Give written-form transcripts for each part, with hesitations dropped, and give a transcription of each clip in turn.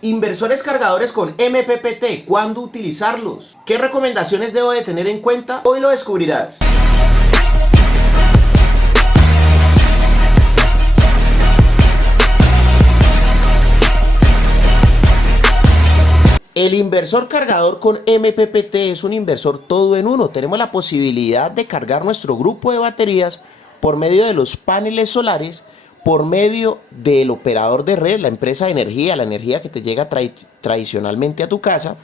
Inversores cargadores con MPPT, ¿cuándo utilizarlos? ¿Qué recomendaciones debo de tener en cuenta? Hoy lo descubrirás. El inversor cargador con MPPT es un inversor todo en uno. Tenemos la posibilidad de cargar nuestro grupo de baterías por medio de los paneles solares, por medio del operador de red, la empresa de energía, la energía que te llega tradicionalmente a tu casa,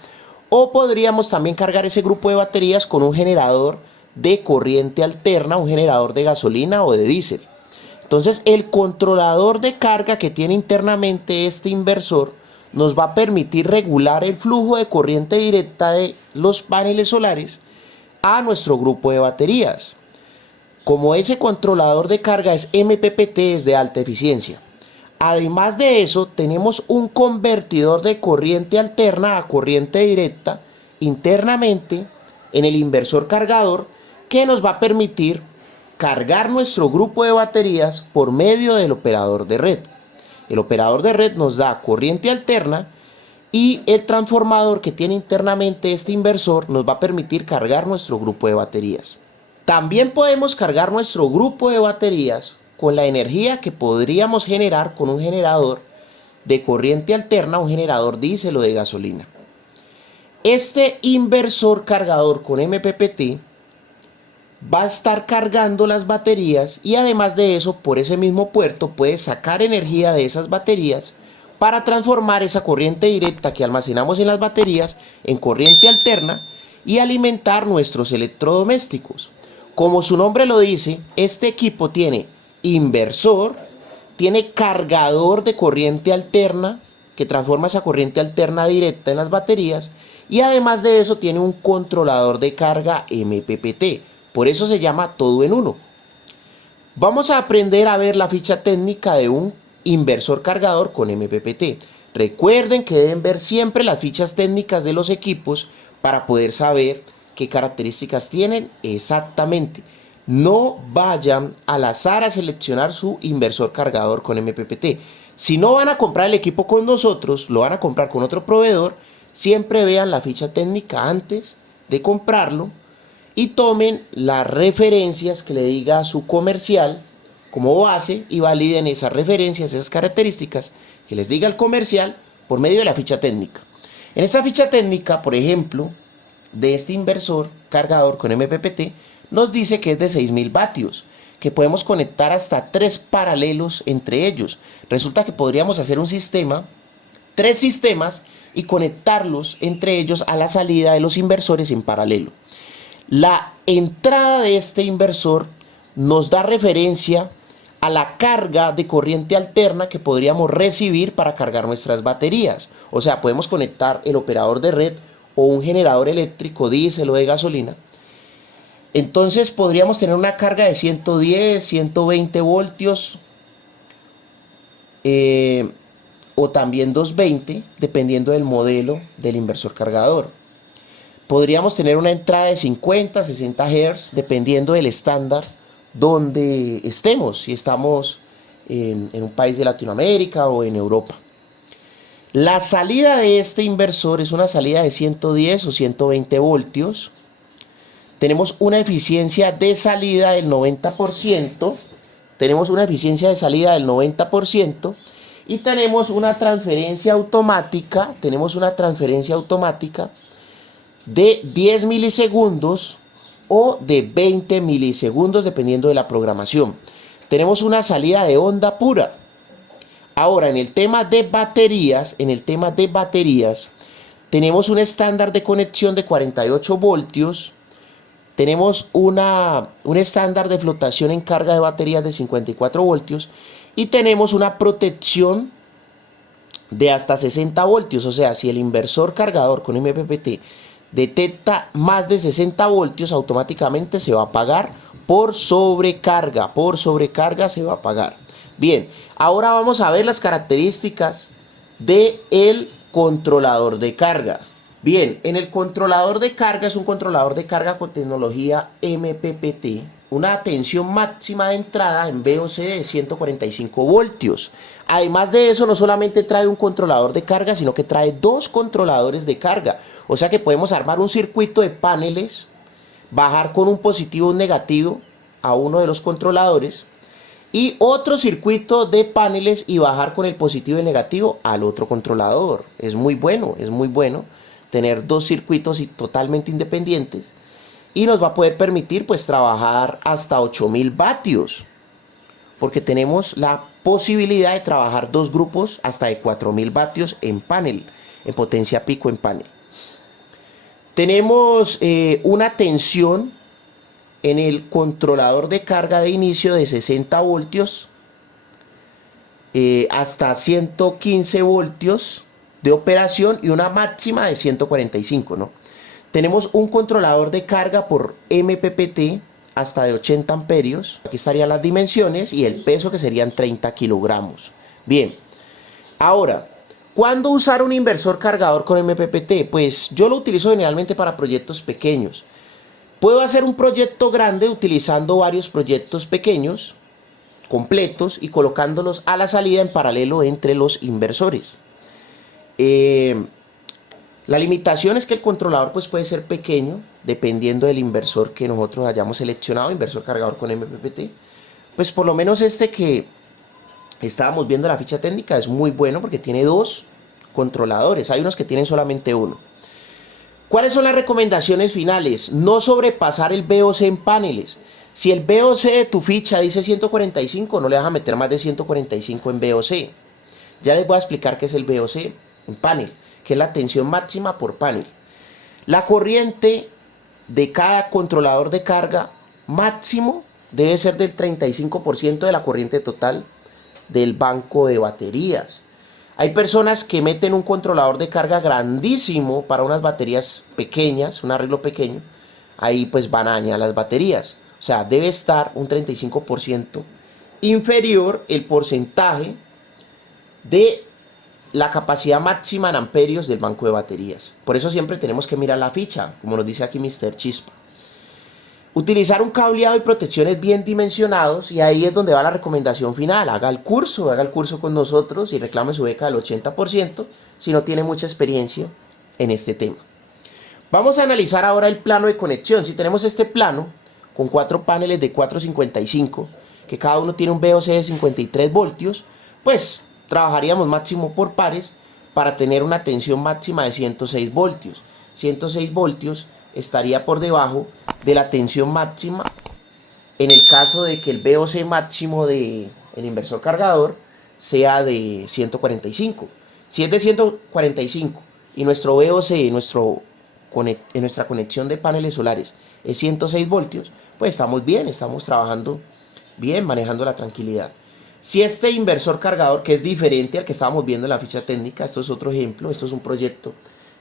o podríamos también cargar ese grupo de baterías con un generador de corriente alterna, un generador de gasolina o de diésel. Entonces, el controlador de carga que tiene internamente este inversor nos va a permitir regular el flujo de corriente directa de los paneles solares a nuestro grupo de baterías. Como ese controlador de carga es MPPT, es de alta eficiencia. Además de eso, tenemos un convertidor de corriente alterna a corriente directa internamente en el inversor cargador que nos va a permitir cargar nuestro grupo de baterías por medio del operador de red. El operador de red nos da corriente alterna y el transformador que tiene internamente este inversor nos va a permitir cargar nuestro grupo de baterías. También podemos cargar nuestro grupo de baterías con la energía que podríamos generar con un generador de corriente alterna, un generador diésel o de gasolina. Este inversor cargador con MPPT va a estar cargando las baterías y además de eso, por ese mismo puerto puedes sacar energía de esas baterías para transformar esa corriente directa que almacenamos en las baterías en corriente alterna y alimentar nuestros electrodomésticos. Como su nombre lo dice, este equipo tiene inversor, tiene cargador de corriente alterna que transforma esa corriente alterna directa en las baterías y además de eso tiene un controlador de carga MPPT. Por eso se llama todo en uno. Vamos a aprender a ver la ficha técnica de un inversor cargador con MPPT. Recuerden que deben ver siempre las fichas técnicas de los equipos para poder saber qué características tienen exactamente. No vayan al azar a seleccionar su inversor cargador con MPPT. Si no van a comprar el equipo con nosotros, lo van a comprar con otro proveedor, siempre vean la ficha técnica antes de comprarlo y tomen las referencias que le diga su comercial como base y validen esas referencias, esas características que les diga el comercial por medio de la ficha técnica. En esta ficha técnica, por ejemplo, de este inversor cargador con MPPT, nos dice que es de 6000 vatios, que podemos conectar hasta 3 paralelos entre ellos. Resulta que podríamos hacer un sistema, 3 sistemas, y conectarlos entre ellos a la salida de los inversores en paralelo. La entrada de este inversor nos da referencia a la carga de corriente alterna que podríamos recibir para cargar nuestras baterías. O sea, podemos conectar el operador de red o un generador eléctrico, diésel o de gasolina. Entonces podríamos tener una carga de 110, 120 voltios o también 220, dependiendo del modelo del inversor cargador. Podríamos tener una entrada de 50, 60 Hz, dependiendo del estándar donde estemos, si estamos en un país de Latinoamérica o en Europa. La salida de este inversor es una salida de 110 o 120 voltios. Tenemos una eficiencia de salida del 90%. Tenemos una eficiencia de salida del 90%. Y tenemos una transferencia automática. De 10 milisegundos o de 20 milisegundos dependiendo de la programación. Tenemos una salida de onda pura. Ahora, en el tema de baterías, tenemos un estándar de conexión de 48 voltios. Tenemos un estándar de flotación en carga de baterías de 54 voltios. Y tenemos una protección de hasta 60 voltios. O sea, si el inversor cargador con MPPT detecta más de 60 voltios, automáticamente se va a apagar por sobrecarga. Por sobrecarga se va a apagar. Bien, ahora vamos a ver las características del controlador de carga. Bien, en el controlador de carga es un controlador de carga con tecnología MPPT, una tensión máxima de entrada en VOC de 145 voltios. Además de eso, no solamente trae un controlador de carga, sino que trae dos controladores de carga. O sea que podemos armar un circuito de paneles, bajar con un positivo o un negativo a uno de los controladores y otro circuito de paneles y bajar con el positivo y el negativo al otro controlador. Es muy bueno tener dos circuitos totalmente independientes y nos va a poder permitir pues trabajar hasta 8000 vatios, porque tenemos la posibilidad de trabajar dos grupos hasta de 4000 vatios en panel, en potencia pico en panel. Tenemos una tensión en el controlador de carga de inicio de 60 voltios hasta 115 voltios de operación y una máxima de 145, ¿no? Tenemos un controlador de carga por MPPT hasta de 80 amperios. Aquí estarían las dimensiones y el peso, que serían 30 kilogramos. Bien, ahora, ¿cuándo usar un inversor cargador con MPPT? Pues yo lo utilizo generalmente para proyectos pequeños. Puedo hacer un proyecto grande utilizando varios proyectos pequeños, completos, y colocándolos a la salida en paralelo entre los inversores. La limitación es que el controlador pues puede ser pequeño, dependiendo del inversor que nosotros hayamos seleccionado, inversor cargador con MPPT. Pues por lo menos este que estábamos viendo en la ficha técnica es muy bueno porque tiene dos controladores. Hay unos que tienen solamente uno. ¿Cuáles son las recomendaciones finales? No sobrepasar el VOC en paneles. Si el VOC de tu ficha dice 145, no le vas a meter más de 145 en VOC. Ya les voy a explicar qué es el VOC en panel, que es la tensión máxima por panel. La corriente de cada controlador de carga máximo debe ser del 35% de la corriente total del banco de baterías. Hay personas que meten un controlador de carga grandísimo para unas baterías pequeñas, un arreglo pequeño. Ahí pues van a dañar las baterías. O sea, debe estar un 35% inferior el porcentaje de la capacidad máxima en amperios del banco de baterías. Por eso siempre tenemos que mirar la ficha, como nos dice aquí Mr. Chispa. Utilizar un cableado y protecciones bien dimensionados, y ahí es donde va la recomendación final. Haga el curso con nosotros y reclame su beca del 80% si no tiene mucha experiencia en este tema. Vamos a analizar ahora el plano de conexión. Si tenemos este plano con 4 paneles de 455, que cada uno tiene un VOC de 53 voltios, pues trabajaríamos máximo por pares para tener una tensión máxima de 106 voltios. 106 voltios estaría por debajo de la tensión máxima en el caso de que el VOC máximo del inversor cargador sea de 145. Si es de 145 y nuestro VOC en nuestra conexión de paneles solares es 106 voltios, pues estamos bien, estamos trabajando bien, manejando la tranquilidad. Si este inversor cargador, que es diferente al que estábamos viendo en la ficha técnica, esto es otro ejemplo, esto es un proyecto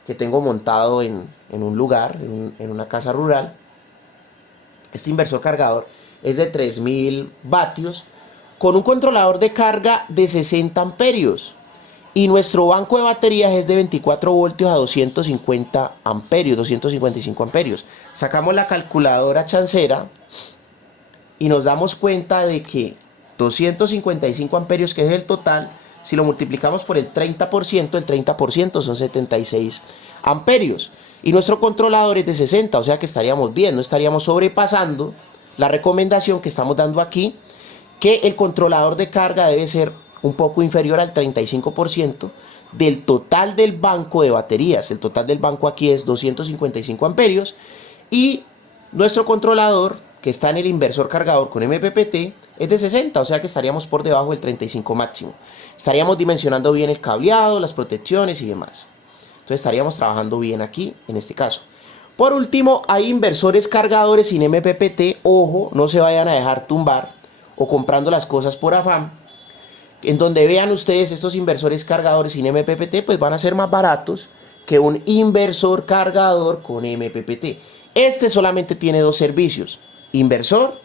que tengo montado en un lugar, en una casa rural. Este inversor cargador es de 3000 vatios con un controlador de carga de 60 amperios. Y nuestro banco de baterías es de 24 voltios a 250 amperios, 255 amperios. Sacamos la calculadora chancera y nos damos cuenta de que 255 amperios, que es el total, si lo multiplicamos por el 30% son 76 amperios. Y nuestro controlador es de 60, o sea que estaríamos bien, no estaríamos sobrepasando la recomendación que estamos dando aquí, que el controlador de carga debe ser un poco inferior al 35% del total del banco de baterías. El total del banco aquí es 255 amperios y nuestro controlador, que está en el inversor cargador con MPPT, es de 60, o sea que estaríamos por debajo del 35 máximo. Estaríamos dimensionando bien el cableado, las protecciones y demás. Entonces estaríamos trabajando bien aquí, en este caso. Por último, hay inversores cargadores sin MPPT. Ojo, no se vayan a dejar tumbar o comprando las cosas por afán. En donde vean ustedes estos inversores cargadores sin MPPT, pues van a ser más baratos que un inversor cargador con MPPT. Este solamente tiene dos servicios: inversor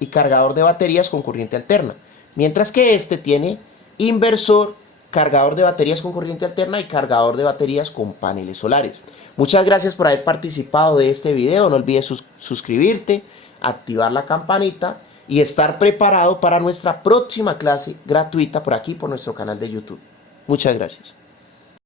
y cargador de baterías con corriente alterna, mientras que este tiene inversor, cargador de baterías con corriente alterna y cargador de baterías con paneles solares. Muchas gracias por haber participado de este video. No olvides suscribirte, activar la campanita y estar preparado para nuestra próxima clase gratuita por aquí, por nuestro canal de YouTube. Muchas gracias.